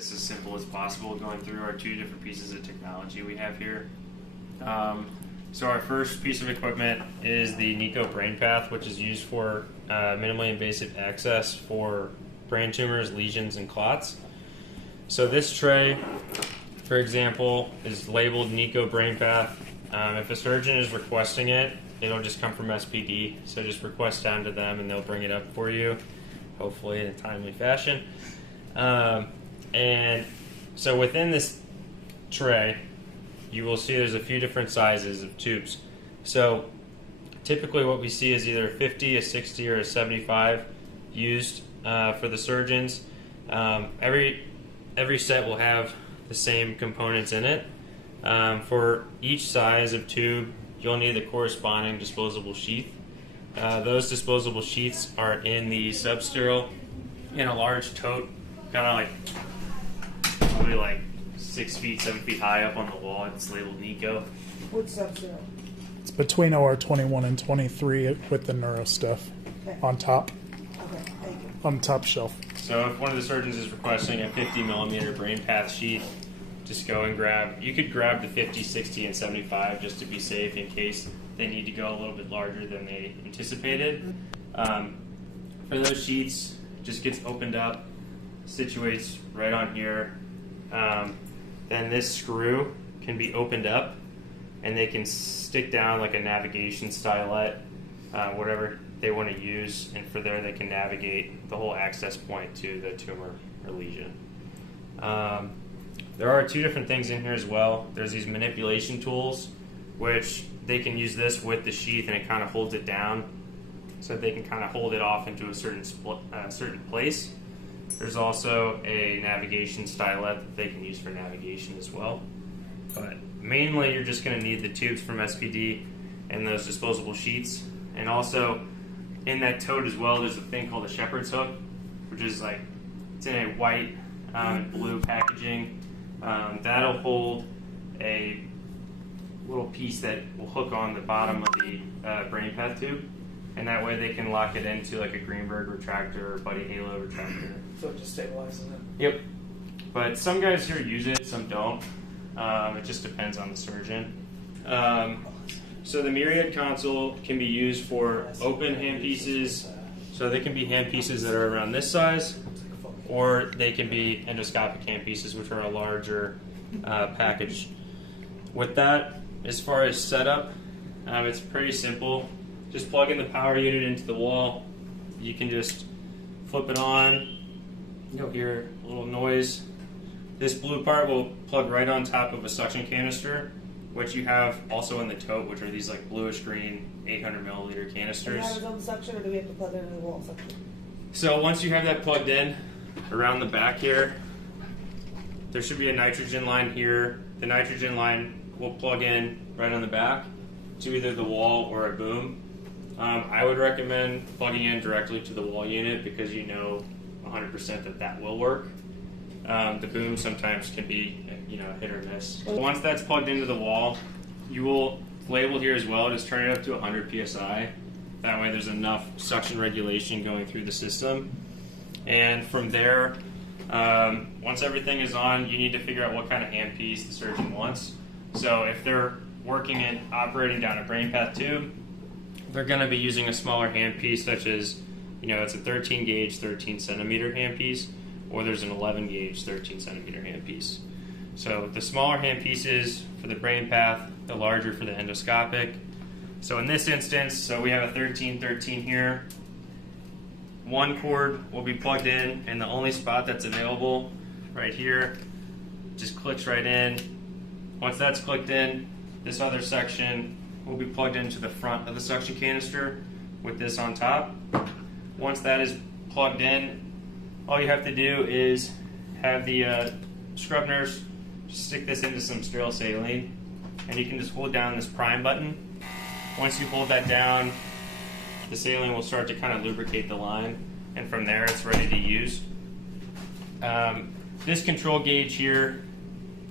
this as simple as possible, going through our two different pieces of technology we have here. So our first piece of equipment is the NICO brain path, which is used for minimally invasive access for brain tumors, lesions, and clots. So this tray, for example, is labeled NICO brain path. If a surgeon is requesting it, it'll just come from SPD. So just request down to them and they'll bring it up for you, hopefully in a timely fashion. And so within this tray, you will see there's a few different sizes of tubes. So typically what we see is either a 50, a 60, or a 75 used for the surgeons. Every set will have the same components in it. For each size of tube, you'll need the corresponding disposable sheath. Those disposable sheaths are in the substerile in a large tote, kind of like probably like 6 feet, 7 feet high up on the wall. It's labeled NICO. What's substerile? It's between OR 21 and 23 with the neuro stuff on top. Okay, thank you. On the top shelf. So if one of the surgeons is requesting a 50 millimeter brain path sheath, just go and grab. You could grab the 50, 60, and 75 just to be safe in case they need to go a little bit larger than they anticipated. For those sheets, just gets opened up, situates right on here. Then this screw can be opened up and they can stick down like a navigation stylet, whatever they want to use, and for there they can navigate the whole access point to the tumor or lesion. There are two different things in here as well. There's these manipulation tools, which they can use this with the sheath and it kind of holds it down so they can kind of hold it off into a certain place. There's also a navigation stylet that they can use for navigation as well. But mainly you're just going to need the tubes from SPD and those disposable sheets. And also in that tote as well, there's a thing called a shepherd's hook, which is like, it's in a white and blue packaging. That'll hold a little piece that will hook on the bottom of the brain path tube. And that way they can lock it into like a Greenberg retractor or Buddy Halo retractor. So it just stabilizes it? Yep. But some guys here use it, some don't. It just depends on the surgeon. So the Myriad console can be used for open handpieces. So they can be handpieces that are around this size, or they can be endoscopic handpieces, which are a larger package. With that, as far as setup, it's pretty simple. Just plug in the power unit into the wall. You can just flip it on. You'll hear a little noise. This blue part will plug right on top of a suction canister, which you have also in the tote, which are these like bluish green 800 milliliter canisters. Do you have it on the suction, or do we have to plug it into the wall suction? So once you have that plugged in, around the back here, there should be a nitrogen line here. The nitrogen line will plug in right on the back to either the wall or a boom. I would recommend plugging in directly to the wall unit because you know 100% that will work. The boom sometimes can be, hit or miss. Once that's plugged into the wall, you will label here as well. Just turn it up to 100 psi. That way, there's enough suction regulation going through the system. And from there, once everything is on, you need to figure out what kind of handpiece the surgeon wants. So if they're working and operating down a brain path tube, they're going to be using a smaller handpiece, such as, it's a 13 gauge, 13 centimeter handpiece, or there's an 11 gauge, 13 centimeter handpiece. So the smaller handpieces for the brain path, the larger for the endoscopic. So in this instance, we have a 13-13 here. One cord will be plugged in, and the only spot that's available right here just clicks right in. Once that's clicked in, this other section will be plugged into the front of the suction canister with this on top. Once that is plugged in, all you have to do is have the scrub nurse stick this into some sterile saline, and you can just hold down this prime button. Once you hold that down, the saline will start to kind of lubricate the line, and from there it's ready to use. This control gauge here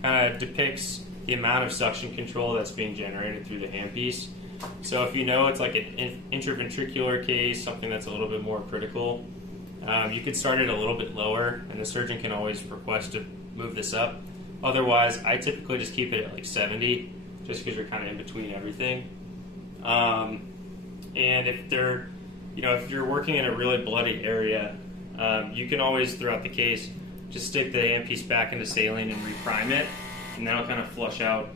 kind of depicts the amount of suction control that's being generated through the handpiece. So if you know it's like an intraventricular case, something that's a little bit more critical, You could start it a little bit lower, and the surgeon can always request to move this up. Otherwise, I typically just keep it at like 70, just because you're kind of in between everything. And if if you're working in a really bloody area, you can always, throughout the case, just stick the handpiece back into saline and reprime it, and that'll kind of flush out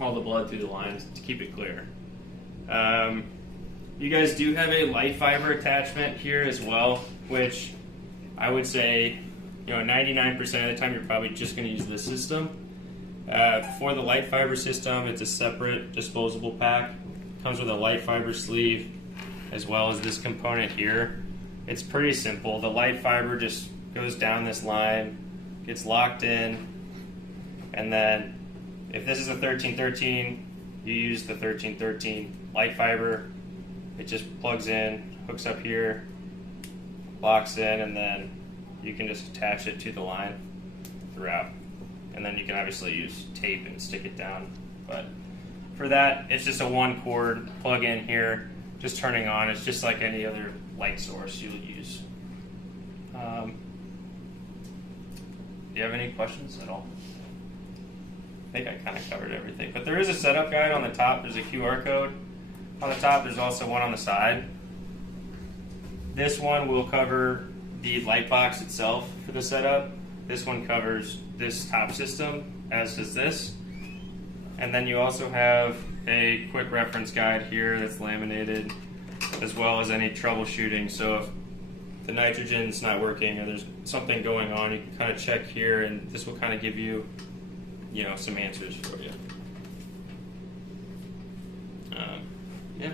all the blood through the lines to keep it clear. You guys do have a light fiber attachment here as well, which I would say, 99% of the time you're probably just going to use this system. For the light fiber system, it's a separate disposable pack. Comes with a light fiber sleeve as well as this component here. It's pretty simple. The light fiber just goes down this line, gets locked in, and then if this is a 1313, you use the 1313 light fiber. It just plugs in, hooks up here, locks in, and then you can just attach it to the line throughout. And then you can obviously use tape and stick it down. But for that, it's just a one cord plug in here, just turning on. It's just like any other light source you'll use. Do you have any questions at all? I think I kind of covered everything. But there is a setup guide on the top. There's a QR code on the top. There's also one on the side. This one will cover the light box itself for the setup. This one covers this top system, as does this. And then you also have a quick reference guide here that's laminated, as well as any troubleshooting. So if the nitrogen's not working or there's something going on, you can kind of check here, and this will kind of give you, some answers for you. Yeah.